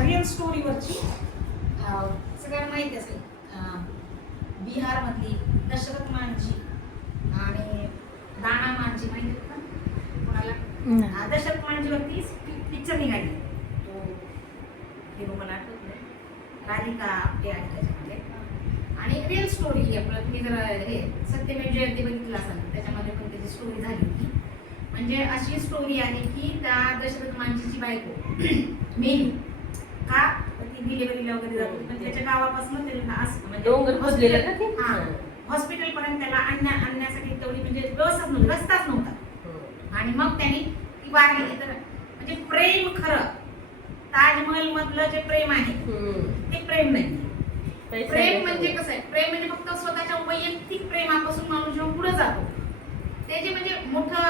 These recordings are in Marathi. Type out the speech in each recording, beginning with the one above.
रिअल स्टोरीवरची सगळ्यांना माहिती असेल. बिहारमधली दशरथ मांझी आणि दाना मांझी माहिती आहे का कोणाला? दशरथ मांझीवरती पिक्चर निघाली. तो हिरो मला आठवत नाही, राधिका आपटे आहे त्याच्यामध्ये. आणि रिअल स्टोरी आपलं तुम्ही जर हे सत्यमेव जयते बघितलं असाल त्याच्यामध्ये पण त्याची स्टोरी झाली होती. म्हणजे अशी स्टोरी आहे की त्या दशरथ मांझीची बायको मेली का ती डिलिव्हरीला वगैरे जात होती, पण त्याच्या गावापासून म्हणजे डोंगर खोदलेलं का ते? हॉस्पिटल पर्यंत त्याला आणण्यासाठी तेवढी म्हणजे व्यवस्थाच नव्हती, रस्ताच नव्हता. आणि मग त्यांनी ती वारली. तर म्हणजे प्रेम खरं ताजमहल मधलं जे प्रेम आहे ते प्रेम नाही. प्रेम म्हणजे कसं आहे, प्रेम म्हणजे फक्त स्वतःच्या वैयक्तिक प्रेमापासून माणूस जेव्हा पुढे जातो ते जे म्हणजे मोठा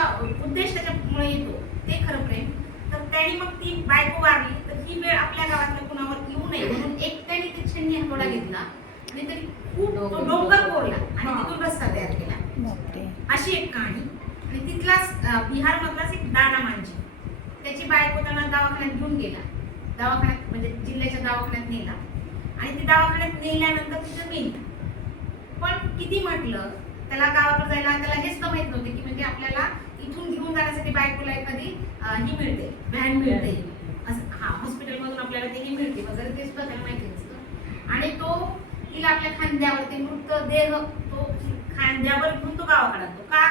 उद्देश त्याच्यामुळे येतो ते खरं प्रेम. तर त्यांनी मग ती बायको वारली तर ही वेळ आपल्या गावातल्या कुणावर येऊ नये म्हणून एकट्याने ती छन्नी हातोडा घेतला आणि तरी खूप तो डोंगर कोरला आणि तिथून रस्ता तयार केला. अशी एक कहाणी. आणि तिथलाच बिहार मधलाच एक दाना मांझी, त्याची बायको त्यांना दवाखान्यात घेऊन गेला. दवाखान्यात म्हणजे जिल्ह्याच्या दवाखान्यात नेला आणि ती दवाखान्यात नेल्यानंतर तिथं मेली. पण किती म्हटलं त्याला गावाकडे जायला त्याला हेच तर माहित नव्हते की म्हणजे आपल्याला इथून घेऊन जाण्यासाठी बायकोला एखादी ही मिळते, व्हॅन मिळते असं. हॉस्पिटल मधून आपल्याला ती मिळते वगैरे ते सुद्धा त्याला माहिती नसतं. आणि तो तिला आपल्या खांद्यावरती मृतदेह तो खांद्यावर घेऊन तो गावाकडे आणतो. का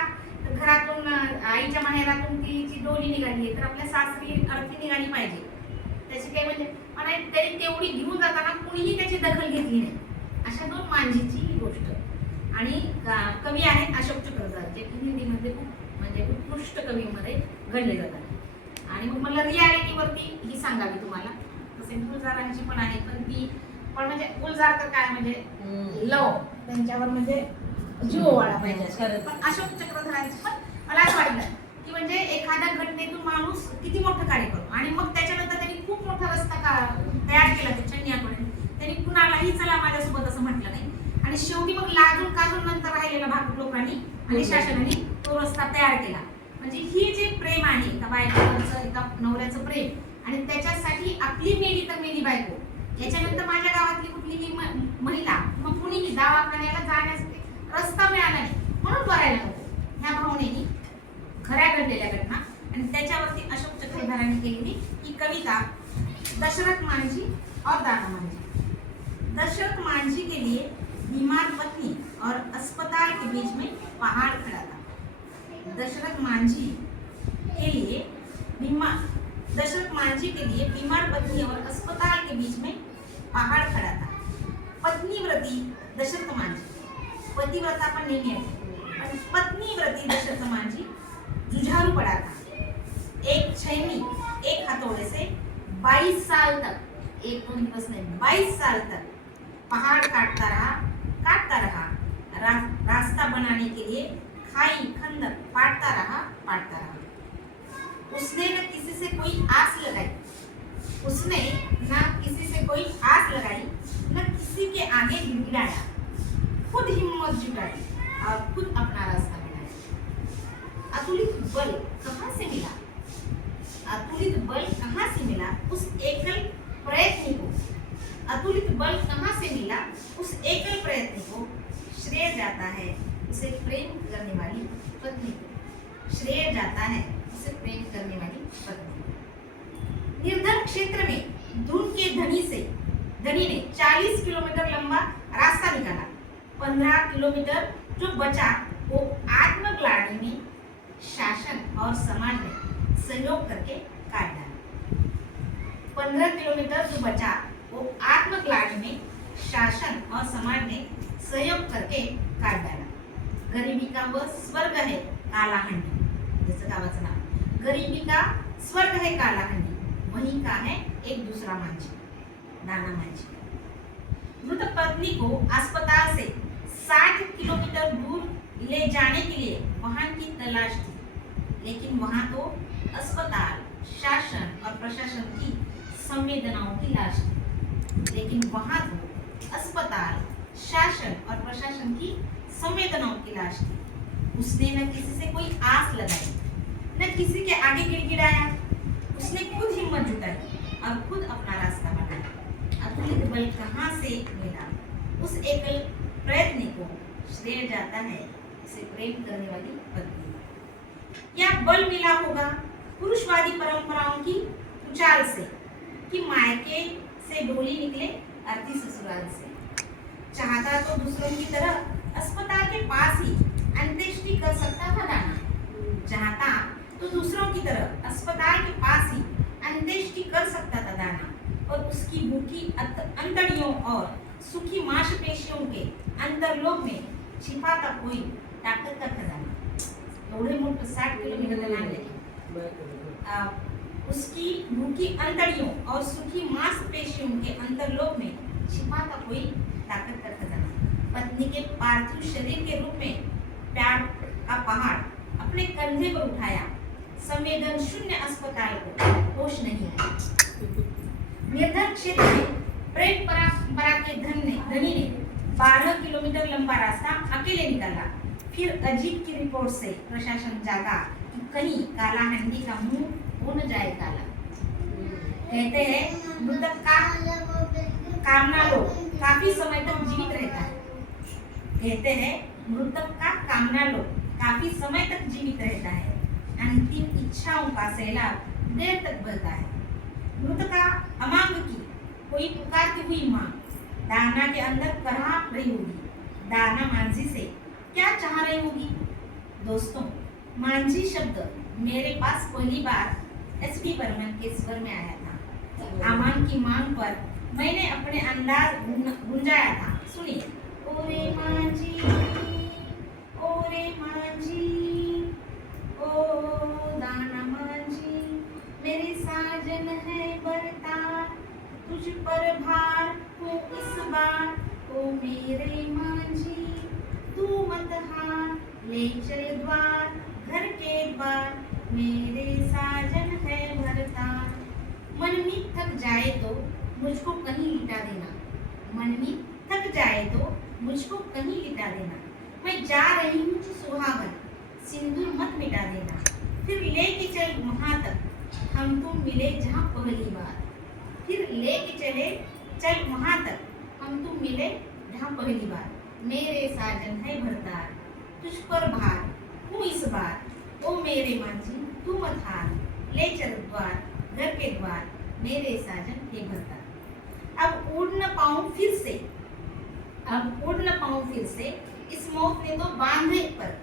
तर घरातून आईच्या माहेरातून तिची डोली निघाली तर आपल्या सासरी अर्थी निघाली पाहिजे त्याची काही म्हणजे. आणि तरी तेवढी घेऊन जाताना कुणीही त्याची दखल घेतली नाही. अशा दोन मांझीची ही गोष्ट. आणि कवी आहेत अशोक चक्रधर जे की हिंदीमध्ये खूप म्हणजे उत्कृष्ट कवीमध्ये गणले जातात. आणि मग मला रियालिटीवरती ही सांगावी तुम्हाला. तसे गुलजारांची पण आहे पण म्हणजे गुलजार तर काय म्हणजे लव त्यांच्यावर म्हणजे जीव वाढा पाहिजे. पण अशोक चक्रधरांची पण मला असं वाटलं की म्हणजे एखाद्या घटनेतून माणूस किती मोठं कार्य करतो आणि मग त्याच्यानंतर त्यांनी खूप मोठा रस्ता तयार केला त्या चन्याकडे. त्यांनी कुणालाही चला माझ्यासोबत असं म्हटलं नाही. आणि शेवटी मग लाजून काजून नंतर राहिलेल्या भाग लोकांनी आणि शासनाने तो रस्ता तयार केला. म्हणजे ही जे प्रेम आहे एका बायकोचं एका नवऱ्याचं प्रेम आणि त्याच्यासाठी आपली मेली तर मेली बायको. याच्यानंतर माझ्या गावातली कुठलीही महिला मग कुणीही दवाखान्याला जाण्यासाठी रस्ता मिळाला नाही म्हणून करायला नको. ह्या भावनेनी खऱ्या घडलेल्या घटना आणि त्याच्यावरती अशोक चक्रधरांनी केलेली ही कविता दशरथ मांझी और दाना मांझी. दशरथ मांझी के लिए बीमार पत्नी और अस्पताल के बीच में पहाड़ खड़ा था. दशरथ मांझी के लिए बीमार पत्नी और अस्पताल के बीच में पहाड़ खड़ा था. पत्नीव्रती दशरथ मांझी, पतिव्रता पण नहीं है, पत्नीव्रती दशरथ मांझी जुझारू पड़ा था. एक छेनी एक हथौड़े से 22 साल तक, एक दो दिवस नहीं 22 साल तक पहाड़ काटता रहा. रास्ता बनाने के लिए खाई खंदक पाटता रहा. उसने न किसी से कोई आस लगाई, न किसी के आगे गिड़गिड़ाया. खुद हिम्मत जुटाई और खुद अपना रास्ता बनाया. अतुलित बल कहाँ से मिला उस एकल प्रयत्न को. अतुलित बल कहाँ से मिला उस एकल प्रयत्न को. श्रेय जाता है उसे प्रेम करने वाली पत्नी को. श्रेय जाता है उसे प्रेम करने वाली पत्नी को. निर्धन क्षेत्र में धुन के धनी ने 40 किलोमीटर लंबा रास्ता निकाला. 15 किलोमीटर जो बचा वो आत्मग्लानि में शासन और समाज ने सहयोग करके काट डाला. 15 किलोमीटर जो बचा वो आत्मग्लानि में शासन और समाज ने सहयोग करके काट डाला. गरीबी का वह स्वर्ग है कालाहंडी, जैसे गावाचं नाव. गरीबी का स्वर्ग है कालाहंडी, वहीं का है एक दूसरा मांझी, दाना मांझी. मृत पत्नी को अस्पताल से 60 किलोमीटर दूर ले जाने के लिए वाहन की तलाश थी. लेकिन वहां तो अस्पताल, शासन और प्रशासन की संवेदनाओं की लाश थी. लेकिन वहां तो अस्पताल, शासन और प्रशासन की संवेदनाओं की लाश थी. उसने न किसी से कोई आस लगाई, न किसी के आगे गिड़गिड़ाया. उसने खुद हिम्मत जुटाई और खुद अपना रास्ता बनाया. बल कहाँ से मिला, उस एकल प्रयत्न को श्रेय जाता है इसे प्रेम करने वाली पत्नी। या बल मिला होगा पुरुषवादी परंपराओं की उचाल से कि मायके से डोली निकले अर्थी ससुराल से। चाहता तो दूसरों की तरह अस्पताल के पास ही अंत्येष्टि कर सकता था दाना। चाहता तो दूसरों की तरह अस्पताल के पास ही अंत्येष्टि कर सकता था दाना, और उसकी भूखी अंतड़ियों और सुखी मांसपेशियों के अंतरलोक में छिपा था कोई ताकत का खजाना। एवढे मोठं 60 किलोमीटर लांब उसकी भूखी अंतड़ियों और सुखी मांसपेशियों के अंतरलोक में छिपा था कोई ताकत का खजाना। पत्नी के पार्थिव शरीर के रूप में प्यार का पहाड़ अपने कंधे पर उठाया, संवेदन शून्य अस्पताल को होश नहीं आया। निर्धन क्षेत्र में प्रेम परंपरा के धनी ने 12 किलोमीटर लंबा रास्ता अकेले निकाला। फिर अजीत की रिपोर्ट से प्रशासन जागा कि कहीं काला हंडी का मुंह हो न जाए काला। कहते हैं मृतक का कामना लोग काफी समय तक जीवित रहता है। कहते हैं मृतक का कामना लोग काफी समय तक जीवित रहता है। अंतिम इच्छाओं का सैलाब देर तक बहता है। मृतका अमांग की कोई पुकारती हुई माँ दाना के अंदर करहा रही होगी। दाना मांझी से क्या चाह रही होगी? दोस्तों, मांझी शब्द मेरे पास पहली बार एसपी बर्मन के स्वर में आया था। अमांग की मांग पर मैंने अपने अंदाज गुंजाया था। सुनिए। ओरे मांझी, ओरे मांझी, ओ दाना मांझी, मेरे साजन है बरता, तुझ पर भार हो इस बार, ओ मेरे मांझी तू मत हार, ले चल द्वार घर के द्वार, मेरे साजन है भरता। मन में थक जाए तो मुझको कहीं लिटा देना, मन में थक जाए तो मुझको कहीं लिटा देना। मैं जा रही हूँ सुहागन, सिंदूर मत मिटा देना। फिर लेके चल वहाँ तक हम तुम मिले जहाँ पहली बार। फिर लेके चले चल वहाँ तक हम तुम मिले जहाँ पहली बार। मेरे साजन है भरतार, तुझ पर भार हूँ इस बार, ओ मेरे मांझी तू मत हार, ले चल द्वार घर के द्वार, मेरे साजन है भरतार। अब उड़ न पाऊं फिर से, अब उड़ न पाऊं फिर से, इस मौत ने तो बांधे पर।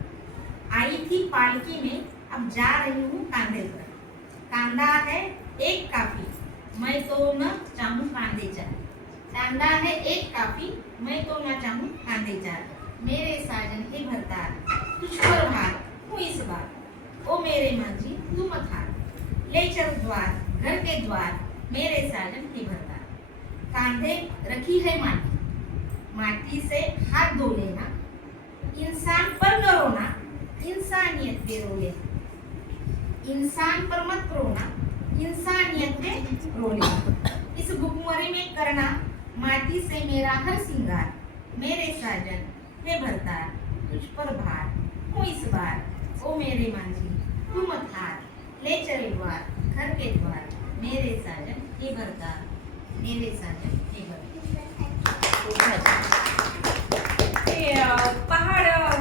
आई थी पालकी में, अब जा रही हूँ कांधे पर। कांधा है एक काफी, मैं तो न चाहूँ कांधे चार। कांधा है एक काफी, मैं तो न चाहूँ कांधे चार। मेरे साजन हे भरतार, तुझ पर भार हूँ इस बार, ओ मेरे मांझी तू मत हार, ले चल द्वार घर के द्वार, मेरे साजन हे भरतार। कांधे रखी है माटी, माटी से हाथ धो लेना, इंसान पर न रोना, इंसानियत पे रो लेना। इंसान पर मत रोना, इंसानियत पे रो लेना। इस भुखमरी में करना माटी से मेरा हर सिंगार, मेरे साजन हे भरतार, तुझ पर भार हूँ इस बार, ओ मेरे मांझी तू मत हार, ले चल द्वार घर के द्वार, मेरे साजन हे भरतार, मेरे साजन हे भरतार। पहा